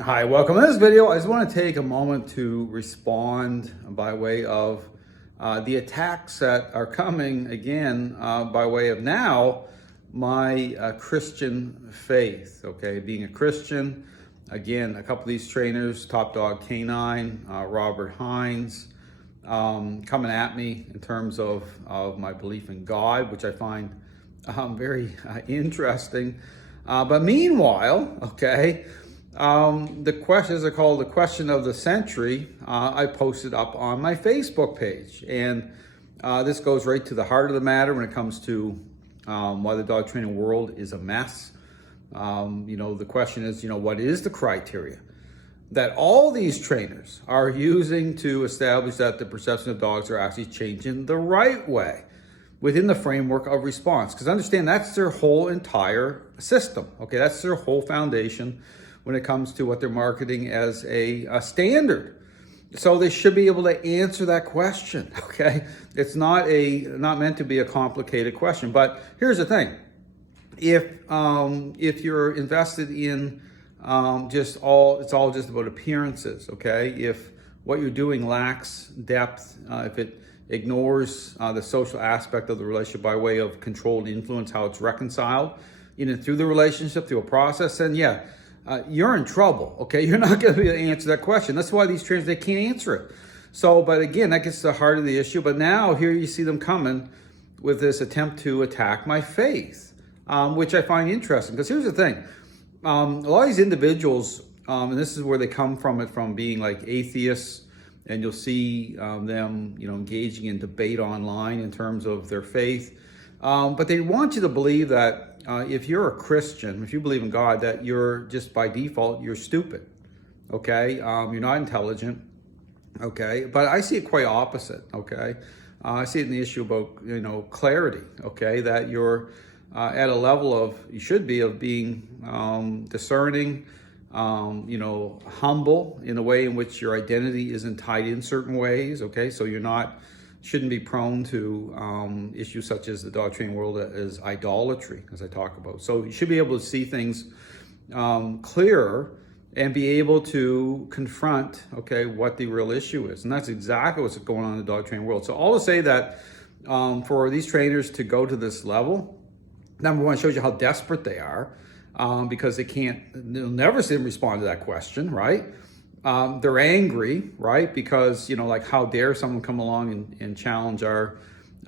Hi, welcome to this video. I just want to take a moment to respond by way of the attacks that are coming again by way of now my Christian faith. Okay, being a Christian, again, a couple of these trainers, Top Dog Canine, Robert Hines, coming at me in terms of my belief in God, which I find very interesting. But meanwhile, okay, the questions are called the question of the century. I posted up on my Facebook page, and this goes right to the heart of the matter when it comes to why the dog training world is a mess. The question is, what is the criteria that all these trainers are using to establish that the perception of dogs are actually changing the right way within the framework of response? Because understand, that's their whole entire system. Okay, that's their whole foundation when it comes to what they're marketing as a standard. So they should be able to answer that question. Okay, it's not meant to be a complicated question. But here's the thing: if you're invested in it's all just about appearances. Okay, if what you're doing lacks depth, if it ignores the social aspect of the relationship by way of controlled influence, how it's reconciled, through the relationship, through a process, then yeah, you're in trouble. Okay, you're not going to be able to answer that question. That's why these trainers, they can't answer it. So, but again, that gets to the heart of the issue. But now here you see them coming with this attempt to attack my faith, which I find interesting. Because here's the thing: a lot of these individuals, and this is where they come from being like atheists. And you'll see them, engaging in debate online in terms of their faith. But they want you to believe that if you're a Christian, if you believe in God, that you're just by default, you're stupid. Okay, you're not intelligent. Okay, but I see it quite opposite. Okay, I see it in the issue about clarity. Okay, that you're at a level of, you should be, of being discerning. Humble in a way in which your identity isn't tied in certain ways. Okay, so shouldn't be prone to issues such as the dog training world as idolatry, as I talk about. So you should be able to see things clearer and be able to confront, what the real issue is. And that's exactly what's going on in the dog training world. So all to say that for these trainers to go to this level, number one, it shows you how desperate they are. Because they'll never see them respond to that question, right? They're angry, right? Because, how dare someone come along and challenge our,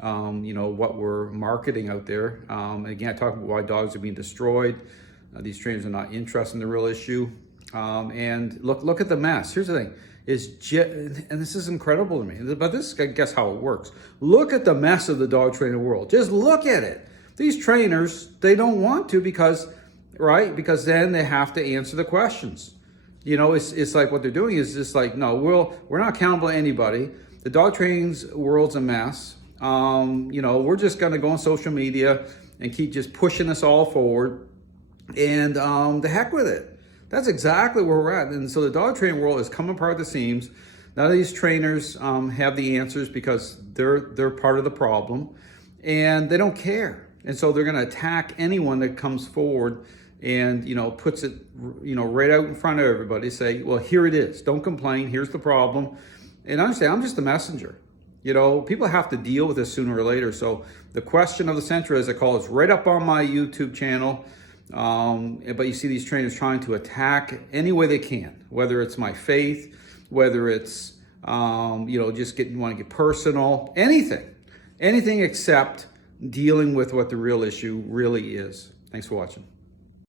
what we're marketing out there. Again, I talk about why dogs are being destroyed. These trainers are not interested in the real issue. And look at the mess. Here's the thing, and this is incredible to me, but this is, I guess, how it works. Look at the mess of the dog training world. Just look at it. These trainers, they don't want to because then they have to answer the questions. It's like what they're doing is just like, no, we're not accountable to anybody. The dog training world's a mess. We're just going to go on social media and keep just pushing us all forward, and the heck with it. That's exactly where we're at. And so the dog training world is coming apart at the seams. None of these trainers have the answers because they're part of the problem, and they don't care. And so they're going to attack anyone that comes forward and puts it right out in front of everybody. Say, well, here it is, don't complain, here's the problem. And understand, I'm just a messenger. People have to deal with this sooner or later. So the question of the century, as I call it, is right up on my YouTube channel. But you see these trainers trying to attack any way they can, whether it's my faith, whether it's just want to get personal, anything except dealing with what the real issue really is. Thanks for watching.